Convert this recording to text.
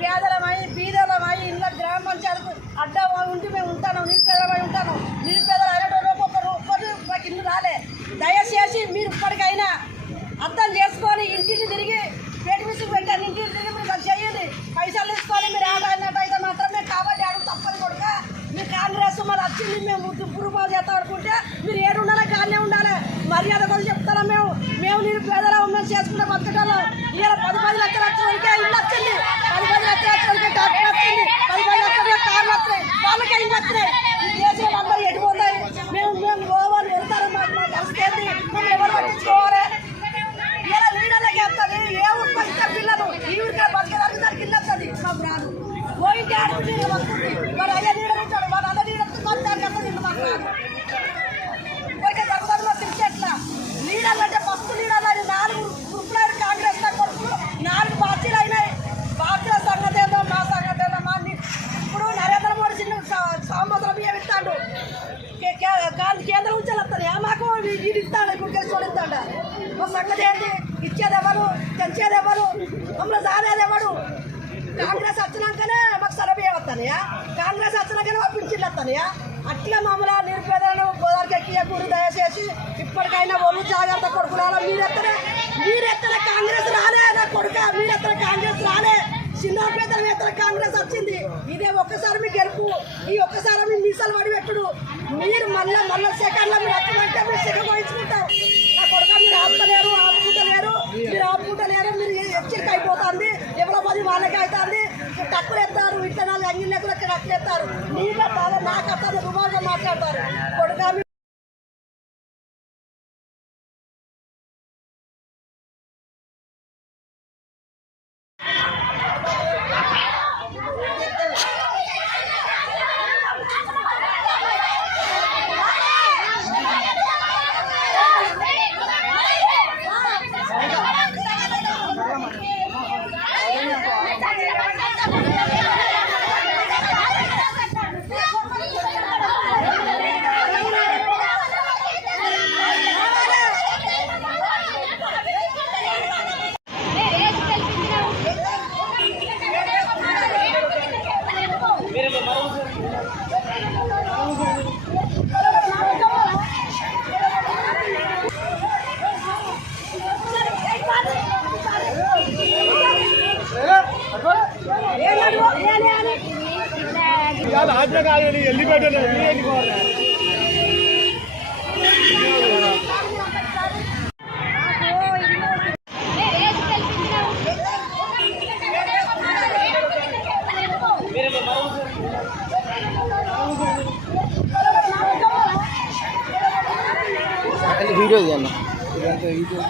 పేదలమై బీదలమై ఇళ్ళ గ్రామ పంచాయతకు అడ్డ ఉండి మేము ఉంటాను నిరుపేదలమై ఉంటాను నిరుపేదలు అయినటువంటి ఒక్కొక్కరు ఒక్కరు మాకు ఇల్లు రాలే. దయచేసి మీరు ఇప్పటికైనా అర్థం చేసుకొని ఇంటికి తిరిగి పేటి మిషన్ పెట్టాను ఇంటికి తిరిగి మీరు చేయండి. పైసలు తీసుకొని మీరు ఆడాడినట్టయితే మాత్రమే కావాలి అడుగు తప్పని కొడుక. మీరు కాంగ్రెస్ మరి వచ్చింది మేము పురుగు చేస్తాం అనుకుంటే మీరు ఏడుండాలి కానీ ఉండాలి. మర్యాద కూడా చెప్తారా మేము. మేము నిరుపేదలం మేము చేసుకుంటే బతకటం ఇలా పది పది లక్షలు వచ్చి ఇల్లు వచ్చింది. మాకు ఇస్తాడు ఇప్పుడు కేసు ఇస్తాడు. మా సంగతి ఏంటి ఇచ్చేది ఎవరు? తెచ్చేది ఎవరు? మమ్మల్ని సారేది ఎవరు? కాంగ్రెస్ వచ్చినాకనే మాకు సరబియ్యం వస్తానయా కాంగ్రెస్ వచ్చినాకనే మాకు పిడిచిళ్ళు వస్తానయా అట్లా మమ్మల్ని నిరుపేదలను గోదావరికి ఎక్కియకూడదు దయచేసి. ఇప్పటికైనా ఒళ్ళు జాగ్రత్త కొడుకున్నారా మీరెత్తనే మీరెత్తనే కాంగ్రెస్ రాలే నా కొడుక. మీరెత్తనే కాంగ్రెస్ రాలే చిన్న పేదల ఎత్తన కాంగ్రెస్ వచ్చింది. ఇదే ఒక్కసారి మీ గెలుపు. ఈ ఒక్కసారి మీ మీసాలు పడి పెట్టుడు మీరు మళ్ళీ మళ్ళీ సెకండ్లో మీరు వచ్చినట్టే మీరు సెకండ్ వహించుకుంటారు నా కొడుక మీరు ఆపుతలేరు ఆపుకుంటలేరు మీరు ఆపుకుంటలేరు మీరు హెచ్చరిక అయిపోతుంది ఎవరో పది వాళ్ళకి అవుతుంది తక్కువ ఎత్తారు ఇట్లా నాలుగు అంగిల్ లెక్కలు టక్కులు ఎత్తారు నీళ్ళ బాగా నాకు అత్తారు రుమాలుగా మాట్లాడతారు. కొడుకామి వీడియో ఇదన్నా ఇదంతా వీడియో